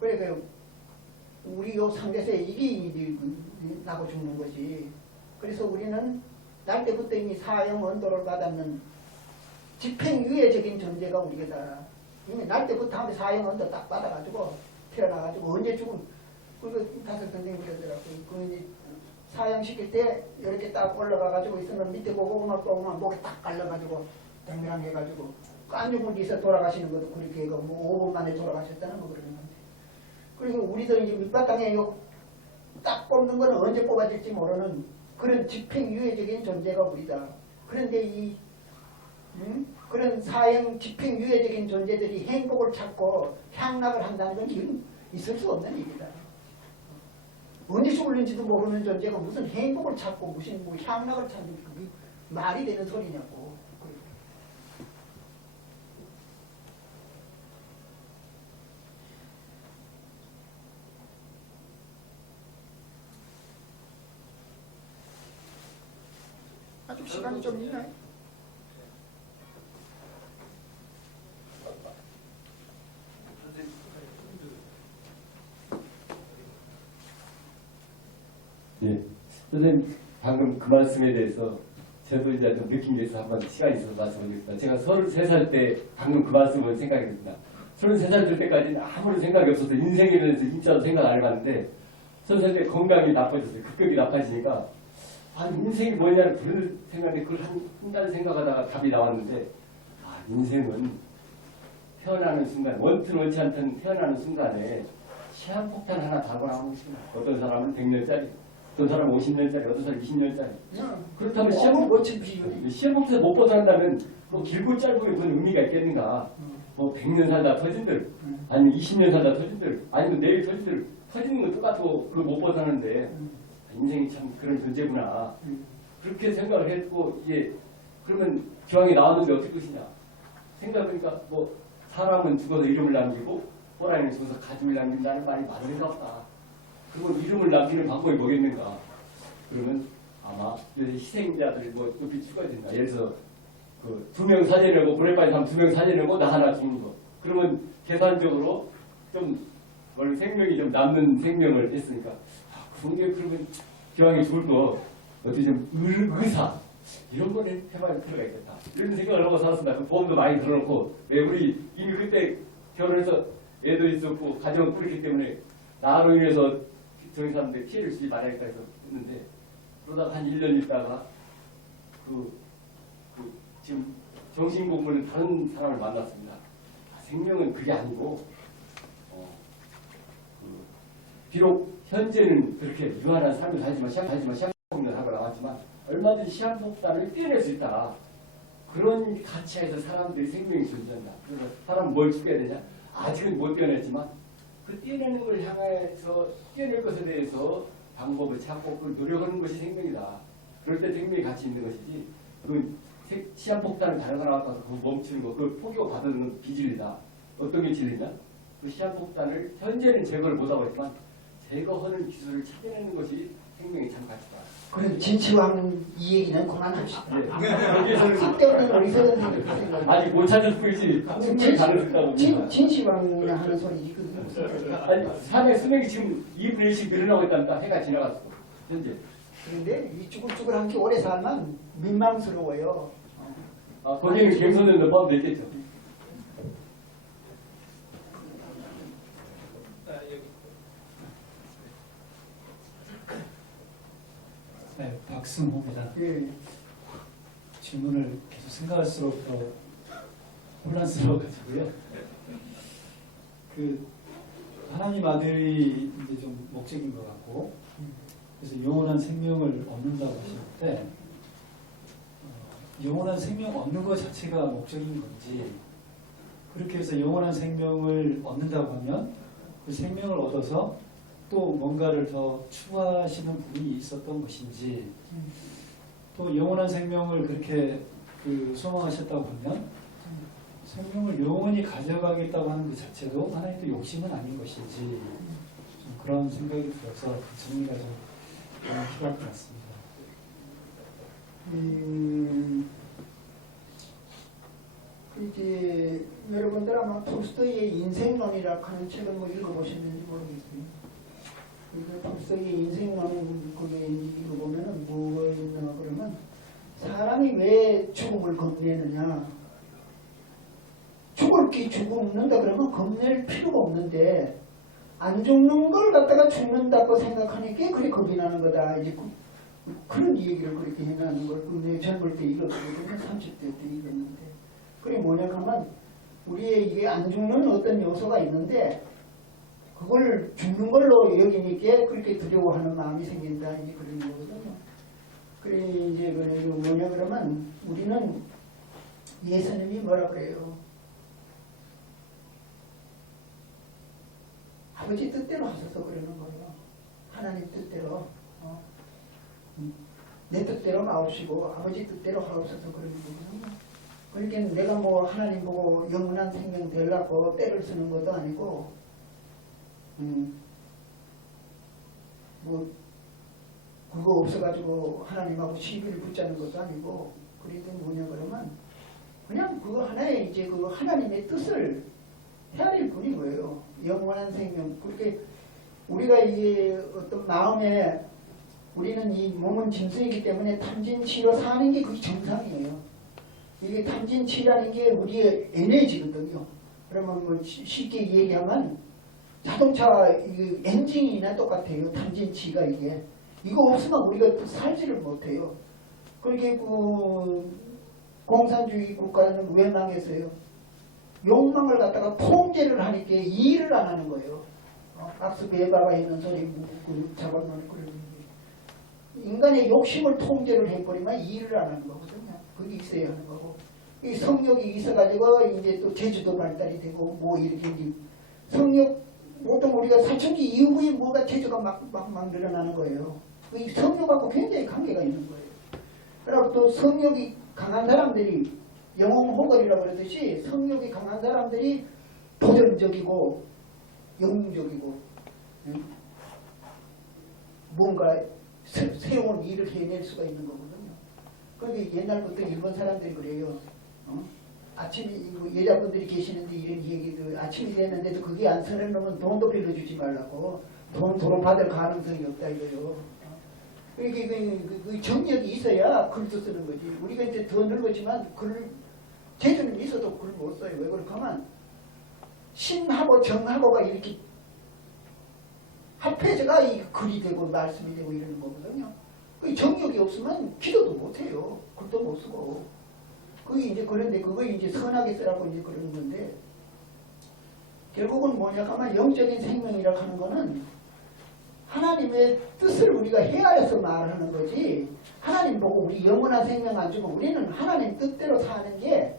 그러니까 우리 요 상대 세계 이게 나고 죽는 거지. 그래서 우리는 날 때부터 이미 사형 언도를 받았는 집행유예적인 존재가 우리가 이미 날 때부터 하면 사형 언도 딱 받아가지고 태어나가지고 언제 죽음 그거 다섯 선생님 그러더라고요. 그 이제 사형시킬 때 이렇게 딱 올라가가지고 있으면 밑에 고구마 목에 딱 갈라가지고 댕랑 해가지고 깐죽은 뒤에서 돌아가시는 것도 그렇게 해가 뭐 5분 만에 돌아가셨다는 거 그러는 건데 그리고 우리도 이제 밑바탕에 딱 뽑는 거는 언제 뽑아질지 모르는 그런 집행유예적인 존재가 우리다. 그런데 이 그런 사형 집행유예적인 존재들이 행복을 찾고 향락을 한다는 건 있을 수 없는 일이다. 언제 죽을는지도 모르는 존재가 무슨 행복을 찾고 무슨 뭐 향락을 찾는 그게 말이 되는 소리냐고. 아직 시간이 좀 있나요? 예. 선생님 방금 그 말씀에 대해서 저도 이제 좀 느낀 게 있어서 한번 시간이 있어서 말씀드리겠습니다. 제가 33살 때 방금 그 말씀을 생각이 듭니다. 33살 될 때까지는 아무런 생각이 없어서 인생에 대해서 진짜로 생각 안 해봤는데 33살 때 건강이 나빠졌어요. 급격히 나빠지니까 아니 인생이 뭐냐는 그런 생각에 그걸 한 달 생각하다가 답이 나왔는데 인생은 태어나는 순간 원튼 원치 않든 태어나는 순간에 시한폭탄 하나 달고 나오는 것입니다. 어떤 사람은 100년짜리 어떤 사람은 50년짜리, 어떤 사람은 20년짜리. 그렇다면 너무 멋진 비율이. 시험부터 못 벗어난다면 뭐 길고 짧고 무슨 의미가 있겠는가? 뭐 100년 살다 터진들, 아니면 20년 살다 터진들, 아니면 내일 터진들, 터지는 건 똑같고 그걸 못 벗어나는데 인생이 참 그런 존재구나. 그렇게 생각을 했고 이게 그러면 기왕에 나왔는데 어떻게 것이냐? 생각해보니까 뭐 사람은 죽어서 이름을 남기고 호랑이는 죽어서 가죽을 남긴다는 말이 맞는가 보다. 그리고 이름을 남기는 방법이 뭐겠는가? 그러면 아마 희생자들 뭐 높이 추가해야 된다. 예를 들어서 그 2명 살리려고 고래빨리 사람 2명 살리려고 나 하나 죽는 거. 그러면 계산적으로 좀 원래 생명이 좀 남는 생명을 했으니까 그런 게 그러면 기왕에 죽을 거 어떻게 좀 의사 이런 거를 해봐야 필요가 있겠다. 이런 생각을 하고 살았습니다. 그 보험도 많이 들어놓고 왜 우리 이미 그때 결혼해서 애도 있었고 가정을 꾸렸기 때문에 나로 인해서 저희 사람들 피해를 주지 말아야겠다 해서 했는데 그러다가 한 1년 있다가 지금 정신공부는 다른 사람을 만났습니다. 생명은 그게 아니고 비록 현재는 그렇게 유한한 삶을 살지만 시한폭탄을 하고 나왔지만 얼마든지 시한폭탄을 떼낼 수 있다. 그런 가치에서 사람들이 생명이 존재한다. 그래서 사람은 뭘 죽여야 되냐? 아직은 못 떼어냈지만 그 떼내는 걸 향해서 떼낼 것에 대해서 방법을 찾고 그걸 노력하는 것이 생명이다. 그럴 때 생명이 가치 있는 것이지 그 시한폭탄을 다른 사람 앞에서 그거 멈추는 거 그걸 포기하고 받아들이는 건 비진리다. 어떤 게 진리냐? 그 시한폭탄을 현재는 제거를 못하고 있지만 제거하는 기술을 찾아내는 것이 생명의 참 가치다. 그럼 진치왕 이 얘기는 그만합시다. 여기에서는 쓸데없는 우리 선생님들 생각. 아직 못 찾을 뿐이지 충분히 가능했다고 봅니다. 진치왕이나 하는 소리지. 아니 삶의 수명이 지금 2분의 1씩 늘어나고 있다니까 해가 지나갔어. 현재. 그런데 이 쭈글쭈글한 게 오래 살면 민망스러워요. 거기는 갱선연도 포함되어 있겠죠. 여기. 네, 박승호입니다. 예. 질문을 계속 생각할수록 더 혼란스러워가지고요. 그 하나님 아들이 이제 좀 목적인 것 같고, 그래서 영원한 생명을 얻는다고 하실 때, 영원한 생명 얻는 것 자체가 목적인 건지, 그렇게 해서 영원한 생명을 얻는다고 하면 그 생명을 얻어서 또 뭔가를 더 추구하시는 분이 있었던 것인지, 또 영원한 생명을 그렇게 소망하셨다고 하면 생명을 영원히 가져가겠다고 하는 것 자체도 하나의 또 욕심은 아닌 것인지 좀 그런 생각이 들어서 그 정리가 좀 필요할 것 같습니다. 이제 여러분들 아마 톨스토이의 인생론이라고 하는 책을 뭐 읽어보셨는지 모르겠고요. 톨스토이의 인생론 거기에 읽어보면은 뭐가 있나 그러면 사람이 왜 죽음을 겁내느냐? 죽는다 그러면 겁낼 필요가 없는데 안 죽는 걸 갖다가 죽는다고 생각하니까 그래 겁이 나는 거다. 이제 그런 얘기를 그렇게 해나는 걸 내 젊을 때 읽었거든요. 30대 때 읽었는데. 그게 뭐냐 하면 우리의 이게 안 죽는 어떤 요소가 있는데 그걸 죽는 걸로 여기니까 그렇게 두려워하는 마음이 생긴다. 이제 그런 거거든요. 그래 이제 뭐냐 그러면 우리는 예수님이 뭐라 그래요? 아버지 뜻대로 하셔서 그러는 거예요. 하나님 뜻대로. 내 뜻대로 마옵시고 아버지 뜻대로 하옵소서 그러는 거예요. 그러니까 내가 뭐 하나님 보고 영원한 생명 되려고 때를 쓰는 것도 아니고 뭐 그거 없어가지고 하나님하고 시비를 붙자는 것도 아니고 그러니까 뭐냐 그러면 그냥 그거 하나의 이제 그 하나님의 뜻을 헤아릴 뿐인 거예요. 영원한 생명. 그렇게 우리가 이게 어떤 마음에 우리는 이 몸은 짐승이기 때문에 탐진치로 사는 게 그게 정상이에요. 이게 탐진치라는 게 우리의 에너지거든요. 그러면 뭐 쉽게 얘기하면 자동차 엔진이나 똑같아요. 탐진치가 이게. 이거 없으면 우리가 살지를 못해요. 그렇게 공산주의 국가는 왜 망했어요? 욕망을 갖다가 통제를 하니까 일을 안 하는 거예요. 악수 베바가 있는 소리 잡아놓는 그런 인간의 욕심을 통제를 해버리면 일을 안 하는 거거든요. 그게 있어야 하는 거고. 이 성욕이 있어가지고 이제 또 제주도 발달이 되고 뭐 이렇게 이제 성욕 보통 우리가 사춘기 이후에 뭐가 제주가 막 늘어나는 거예요. 이 성욕하고 굉장히 관계가 있는 거예요. 그리고 또 성욕이 강한 사람들이 영웅호걸이라고 그러듯이 성욕이 강한 사람들이 도전적이고 영웅적이고 뭔가 새로운 일을 해낼 수가 있는 거거든요. 그런데 옛날부터 일본 사람들이 그래요. 아침에 여자분들이 계시는데 이런 얘기도 아침이 됐는데도 그게 안 서는 놈은 돈도 빌려주지 말라고. 돈 도로 받을 가능성이 없다 이거요. 이게 그 정력이 있어야 글도 쓰는 거지. 우리가 이제 더 늙었지만 글 재주는 있어도 글 못 써요. 왜 그럴까 하면 신하고 정하고가 이렇게 합해져가 이 글이 되고 말씀이 되고 이러는 거거든요. 그 정력이 없으면 기도도 못 해요. 글도 못 쓰고. 그게 이제 그런데 그거 이제 선하게 쓰라고 이제 그러는 건데 결국은 뭐냐 하면 영적인 생명이라고 하는 거는 하나님의 뜻을 우리가 헤아려서 말하는 거지. 하나님 보고 우리 영원한 생명 안 주고 우리는 하나님 뜻대로 사는 게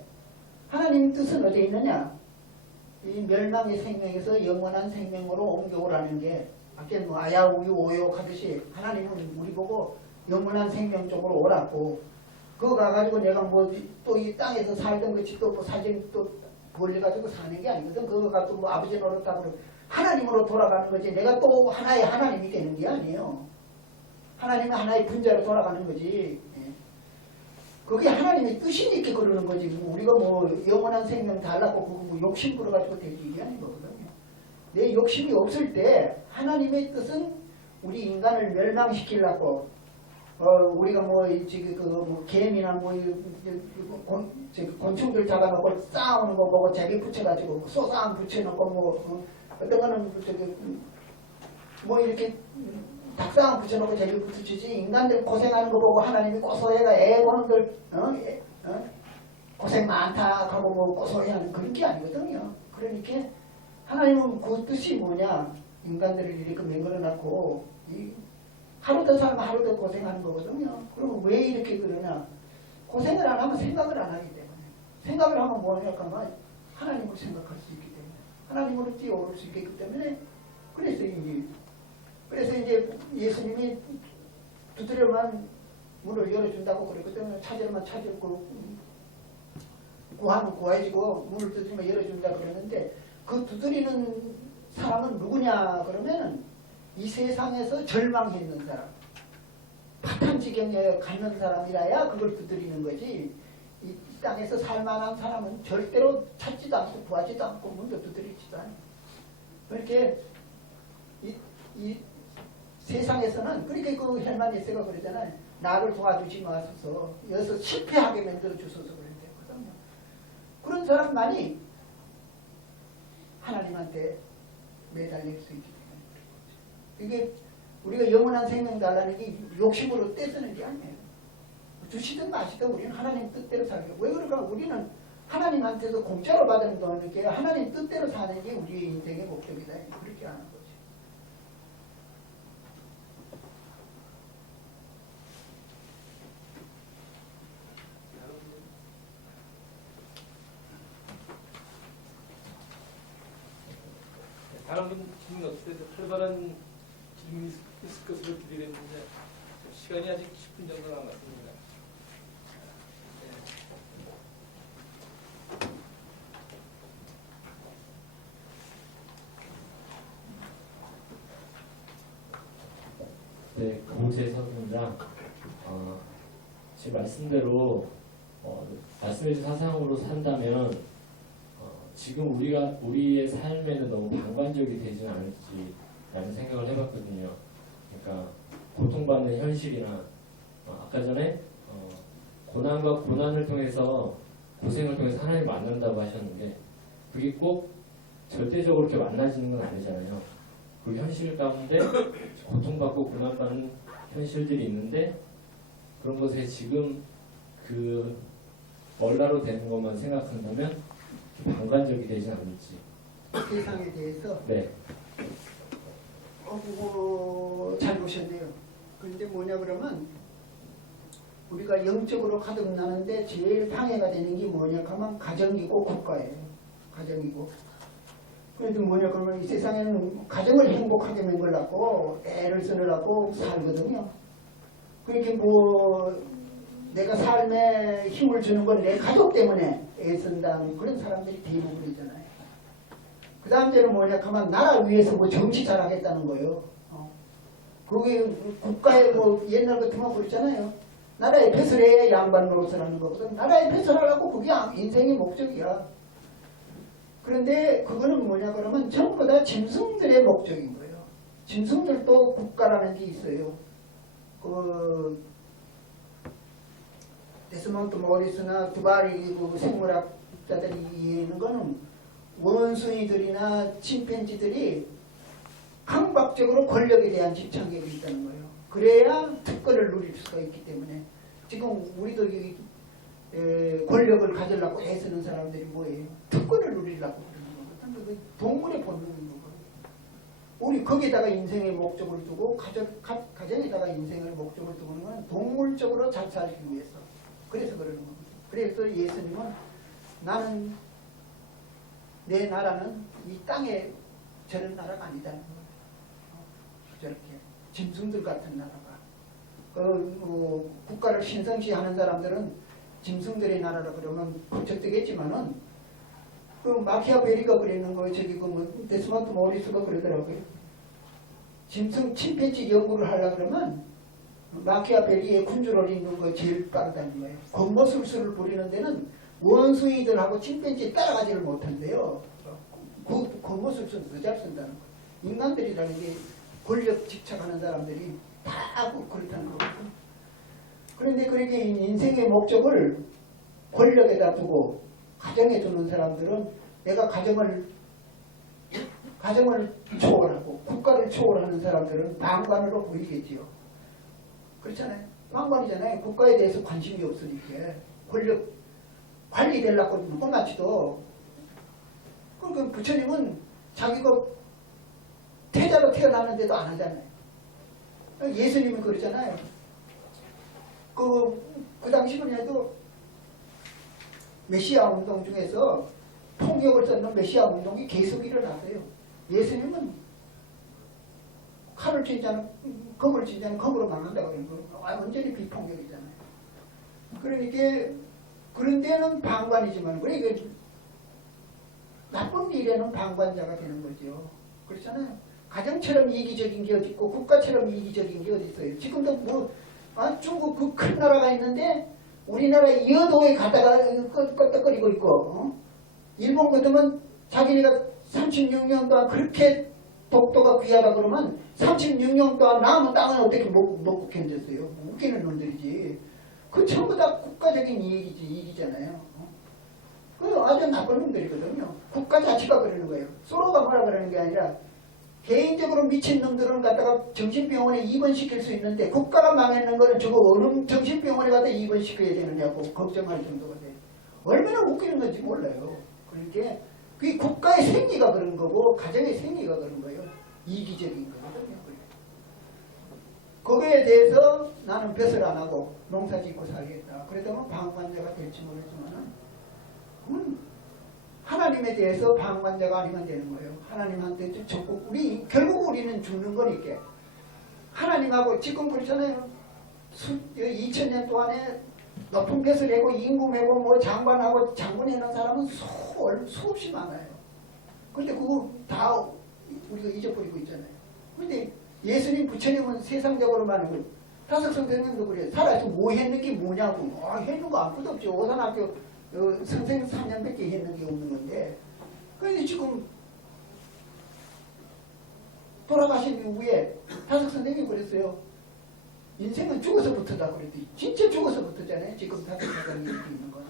하나님 뜻은 어디에 있느냐? 이 멸망의 생명에서 영원한 생명으로 옮겨오라는 게 아까 뭐 아야우유 오욕 하듯이 하나님은 우리 보고 영원한 생명 쪽으로 오라고 그거 가가지고 내가 뭐 또 이 땅에서 살던 것이 또 뭐 사진 또 벌려가지고 사는 게 아니거든. 그거 가지고 뭐 아버지 노릇하고 하나님으로 돌아가는 거지. 내가 또 하나의 하나님이 되는 게 아니에요. 하나님은 하나의 분자로 돌아가는 거지. 그게 하나님의 뜻이니까 그러는 거지. 우리가 뭐 영원한 생명 달라고 그거 뭐 욕심 부려가지고 될 일이 아닌 거거든요. 내 욕심이 없을 때 하나님의 뜻은 우리 인간을 멸망시키려고 우리가 뭐 지금 뭐 개미나 뭐 곤충들 잡아놓고 싸우는 거 보고 제비 붙여가지고 소싸움 붙여놓고 뭐 어떤 거는 뭐 이렇게 닭싸움 붙여놓고 제비 붙여주지 인간들 고생하는 거 보고 하나님이 고소해가 애 보는들 고생 많다 하고 뭐 고소해하는 그런 게 아니거든요. 그러니까 하나님은 그 뜻이 뭐냐 인간들을 이렇게 맹글어놨고 하루 더 살면 하루 더 고생하는 거거든요. 그러면 왜 이렇게 그러냐? 고생을 안 하면 생각을 안 하기 때문에. 생각을 하면 뭐냐 하면 하나님을 생각할 수 있기 때문에. 하나님으로 뛰어오를 수 있기 때문에 그래서 이제 예수님이 두드려만 문을 열어준다고 그랬거든요. 찾으면 찾고 구하면 구해지고 문을 두드리면 열어준다 그러는데 그 두드리는 사람은 누구냐 그러면은 이 세상에서 절망했는 사람, 파탄지경에 갖는 사람이라야 그걸 두드리는 거지. 이 땅에서 살만한 사람은 절대로 찾지도 않고 구하지도 않고 문도 두드리지도 않아요. 그렇게 이 세상에서는 그렇게 그 헬만 예세가 그러잖아요. 나를 도와주지 마소서. 여기서 실패하게 만들어 주소서 그랬거든요. 그런 사람만이 하나님한테 매달릴 수 있기 때문에. 이게 우리가 영원한 생명 달라는 게 욕심으로 떼쓰는 게 아니에요. 주시든 마시든 우리는 하나님 뜻대로 살게. 왜 그럴까? 우리는 하나님한테서 공짜로 받은 돈을 게 하나님 뜻대로 사는 게 우리의 인생의 목적이다. 그렇게 하는 거지. 다른 분 질문 없으세요? 활발한 질문이 있을 것으로 기대되는데 시간이 아직 10분 정도 남았습니다. 네, 강재 선생님장 지금 말씀대로 말씀해주신 사상으로 산다면 지금 우리의 삶에는 너무 방관적이 되지는 않을지라는 생각을 해봤거든요. 그러니까 고통받는 현실이나 아까 전에 고난과 고난을 통해서 고생을 통해서 하나님을 만난다고 하셨는데 그게 꼭 절대적으로 이렇게 만나지는 건 아니잖아요. 그 현실 가운데 고통받고 고난받는 현실들이 있는데 그런 것에 지금 그 얼라로 되는 것만 생각한다면 방관적이 되지 않을지. 세상에 대해서 네. 그거 잘 보셨네요. 그런데 뭐냐 그러면 우리가 영적으로 가득나는데 제일 방해가 되는 게 뭐냐 하면 가정이고 국가예요. 가정이고. 그래도 뭐냐 그러면 이 세상에는 가정을 행복하게 만들려고 애를 쓰느라고 살거든요. 그렇게 뭐 내가 삶에 힘을 주는 건 내 가족 때문에 애쓴다는 그런 사람들이 대부분이잖아요. 그 다음 때는 뭐냐 하면 나라 위해서 뭐 정치 잘하겠다는 거예요. 그게 국가에 뭐 옛날 같으면 그랬잖아요. 나라에 배설해야 양반 노릇을 하는 거거든. 나라에 배설하려고 그게 인생의 목적이야. 그런데 그거는 뭐냐 그러면 전부 다 짐승들의 목적인 거예요. 짐승들도 국가라는 게 있어요. 그 데스몬트 모리스나 두바리 그 생물학자들이 이해하는 거는 원숭이들이나 침팬지들이 강박적으로 권력에 대한 집착력이 있다는 거예요. 그래야 특권을 누릴 수가 있기 때문에 지금 우리도 이 권력을 가지려고 애쓰는 사람들이 뭐예요? 특권을 누리려고 그러는 거거든. 동물의 본능인 거거든. 우리 거기에다가 인생의 목적을 두고 가정에다가 인생의 목적을 두는 건 동물적으로 잘 살기 위해서. 그래서 그러는 겁니다. 그래서 예수님은 나는 내 나라는 이 땅에 저런 나라가 아니다는 거예요. 저렇게 짐승들 같은 나라가. 국가를 신성시하는 사람들은 짐승들의 나라라 그러면 부쩍되겠지만은 그 마키아벨리가 그랬는 거예요. 저기 그 데스몬트 모리스가 그러더라고요. 짐승 침팬지 연구를 하려 그러면 마키아벨리의 군주를 읽는 거 제일 빠르다는 거예요. 겉모술수를 부리는 데는 원숭이들하고 침팬지 따라가지를 못한대요. 그 겉모술수는 더 잘 쓴다는 거예요. 인간들이라는 게 권력 집착하는 사람들이 다 그렇다는 거거든요. 그런데 그렇게 인생의 목적을 권력에다 두고 가정에 두는 사람들은 내가 가정을 초월하고 국가를 초월하는 사람들은 방관으로 보이겠지요. 그렇잖아요. 방관이잖아요. 국가에 대해서 관심이 없으니까 권력 관리되려고 누구나치도. 그러니까 부처님은 자기가 태자로 태어나는데도 안 하잖아요. 예수님이 그러잖아요. 그 당시만 해도 메시아 운동 중에서 폭력을 썼는 메시아 운동이 계속 일어났어요. 예수님은 칼을 쥐자는 검을 쥐자는 검으로 막는다고 그러는 거 완전히 비폭력이잖아요. 그러니까 그런 데는 방관이지만 그러니까 나쁜 일에는 방관자가 되는 거죠. 그렇잖아요. 가정처럼 이기적인 게 어디 있고 국가처럼 이기적인 게 어디 있어요. 지금도 뭐 중국 그 큰 나라가 있는데 우리나라 여도에 가다가 껐덕거리고 있고 일본 같으면 자기네가 36년 동안 그렇게 독도가 귀하다 그러면 36년 동안 남은 땅은 어떻게 먹고 견뎠어요. 웃기는 놈들이지. 그 전부 다 국가적인 이익이잖아요. 그 아주 나쁜 놈들이거든요. 국가 자체가 그러는 거예요. 서로가 뭐라 그러는 게 아니라 개인적으로 미친 놈들은 갖다가 정신병원에 입원시킬 수 있는데 국가가 망했는 거는 저거 어느 정신병원에 갖다 입원시켜야 되느냐고 걱정할 정도가 돼요. 얼마나 웃기는 건지 몰라요. 그러니까 그게 국가의 생리가 그런 거고 가정의 생리가 그런 거예요. 이기적인 거거든요. 거기에 대해서 나는 벼슬 안 하고 농사 짓고 살겠다. 그러다가 방관자가 될지 모르지만은 하나님에 대해서 방관자가 아니면 되는 거예요. 하나님한테 적국 결국 우리는 죽는 거니까 하나님하고 지금 그렇잖아요. 2000년 동안에 높은 벼슬 해고 임금 해고 뭐 장관하고 장군 해놓은 사람은 수없이 많아요. 근데 그거 다 우리가 잊어버리고 있잖아요. 근데 예수님 부처님은 세상적으로 말하는 다섯 선생님도 그래요. 살아서 뭐 했는 게 뭐냐고. 했는 거 아무것도 없죠. 오산학교 선생 3년밖에 했는 게 없는 건데. 그런데 지금 돌아가신 이후에 다섯 선생님이 그랬어요. 인생은 죽어서부터다 그랬더니 진짜 죽어서부터잖아요. 지금 다섯 선생님이 이렇게 있는 거는.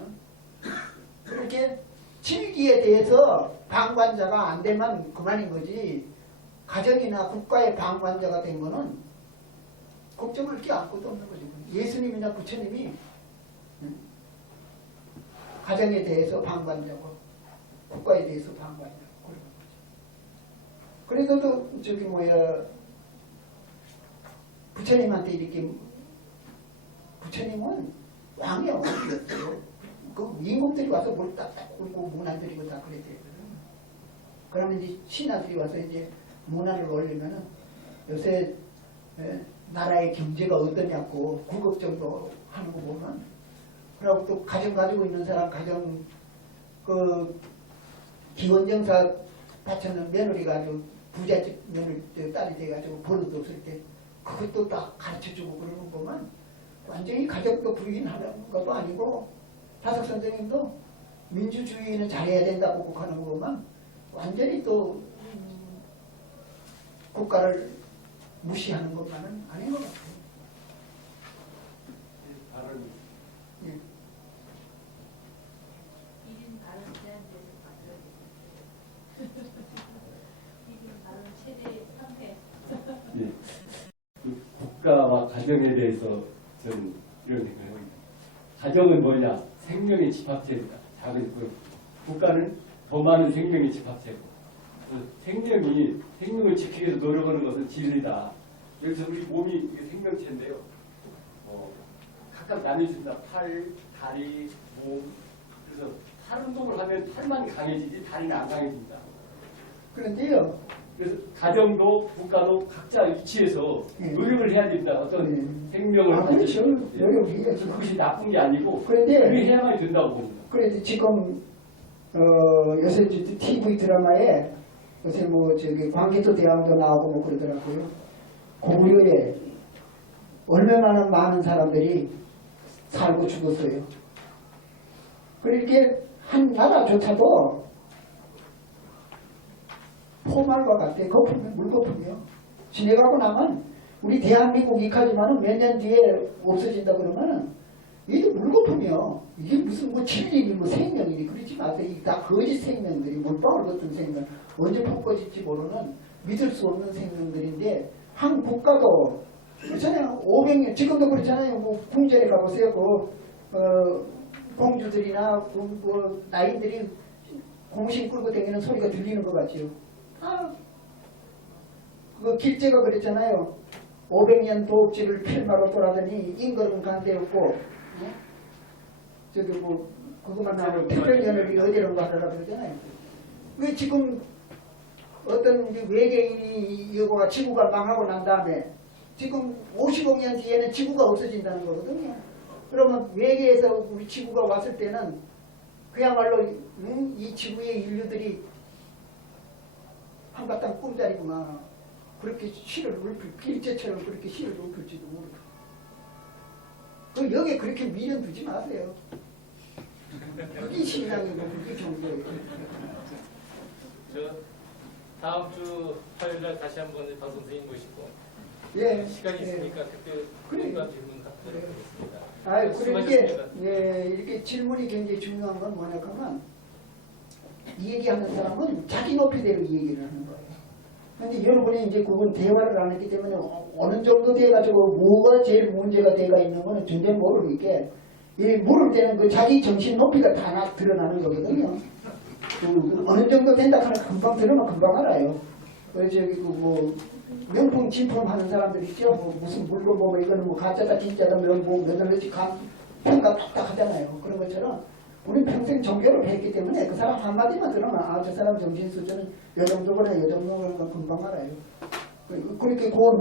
그렇게 질기에 대해서 방관자가 안 되면 그만인 거지. 가정이나 국가의 방관자가 된 거는 걱정할 게 아무것도 없는 거죠. 예수님이나 부처님이 가정에 대해서 방관자고 국가에 대해서 방관자고 그러는 거죠. 그래도 저기 부처님한테 이렇게 부처님은 왕이야 왕이었어요. 그 임금들이 와서 뭘 딱딱 굴고 문안드리고 다 그랬대요. 그러면 이제 신하들이 와서 이제 문안을 올리면은 요새 나라의 경제가 어떠냐고 구급정도 하는 거 보면 그리고 또 가정 가지고 있는 사람 가정 그 기원정사 바쳤는 며느리가 아주 부잣집 며느리 딸이 돼가지고 버릇도 없을 때 그것도 딱 가르쳐주고 그러는 거 보면 완전히 가정도 부인하는 것도 아니고 다석 선생님도 민주주의는 잘해야 된다고 꼭 하는 거 보면 완전히 또 국가를 무시하는 것만은 아닌 것 같아요. 발언이. 예. 1인 발언 제한돼서 만들어야 1인 발언 최대 3회. 예. 그 국가와 가정에 대해서 저는 이런 생각을 합니다. 가정은 뭐냐? 생명의 집합체입니다. 작은 국가는 더 많은 생명의 집합체고 생명을 지키기 위해서 노력하는 것은 진리다. 여기서 우리 몸이 이게 생명체인데요. 각각 나뉘어진다. 팔, 다리, 몸. 그래서 팔 운동을 하면 팔만 강해지지 다리는 안 강해진다. 그런데요. 그래서 가정도 국가도 각자 위치에서 예. 노력을 해야 된다. 어떤 예. 생명을 그렇죠. 예. 노력해야지. 그것이 나쁜 게 아니고 그런데 그래야만 된다고 봅니다. 그래도 지금 요새 TV 드라마에 요새 뭐 저기 광기도 대왕도 나오고 뭐 그러더라고요. 고구려에 얼마나 많은 사람들이 살고 죽었어요. 그렇게 한 나라조차도 포말과 같아. 거품이 물거품이요. 지내가고 나면 우리 대한민국 이카지만은 몇 년 뒤에 없어진다 그러면은 이게 물거품이요. 이게 무슨 뭐 진리니 뭐 생명이니 그러지 마세요. 이게 다 거짓 생명들이 물방울 같은 생명. 언제 푹 꺼질지 모르는 믿을 수 없는 생명들인데 한 국가도 그렇잖아요. 500년 지금도 그렇잖아요. 뭐 궁전에 가보세요. 공주들이나 뭐 나인들이 공신 끌고 다니는 소리가 들리는 것 같지요. 그 길제가 그랬잖아요. 500년 도읍지를 필마로 돌아다니 인걸음 간데없고 저기 뭐 그것만 나오고 특별연합이 어디론가 하려고 그러잖아요. 왜 지금 어떤 외계인이 여거가 지구가 망하고 난 다음에 지금 50억 년 뒤에는 지구가 없어진다는 거거든요. 그러면 외계에서 우리 지구가 왔을 때는 그야말로 이 지구의 인류들이 한바탕 꿈자리구나. 그렇게 실을 높일, 길제처럼 그렇게 실을 높일지도 모르고. 여기에 그렇게 미련 두지 마세요. 그게 신앙이고 그게 종교예요. 저 다음 주 화요일날 다시 한번 박 선생님 모시고 예, 시간이 있으니까 그때 궁금한 질문 갖도록 하겠습니다. 아유, 수고하셨습니다. 이렇게 질문이 굉장히 중요한 건 뭐냐 하면 이 얘기하는 사람은 자기 높이대로 이 얘기를 하는 거예요. 근데 여러분이 이제 그건 대화를 안 했기 때문에 어느 정도 돼가지고 뭐가 제일 문제가 돼가 있는 거는 전혀 모르니까 이 물을 때는 그 자기 정신 높이가 다 드러나는 거거든요. 어느 정도 된다 하면 금방 들으면 금방 알아요. 그래서 여기 뭐 명품 진품 하는 사람들 있죠. 뭐 무슨 물건 보면 이거는 뭐 가짜다 진짜다 뭐 몇월치 평가 딱딱 하잖아요. 그런 것처럼 우리는 평생 종교를 했기 때문에 그 사람 한마디만 들으면 저 사람 정신 수준은 요 정도구나 요 정도구나 금방 알아요. 그렇게 고운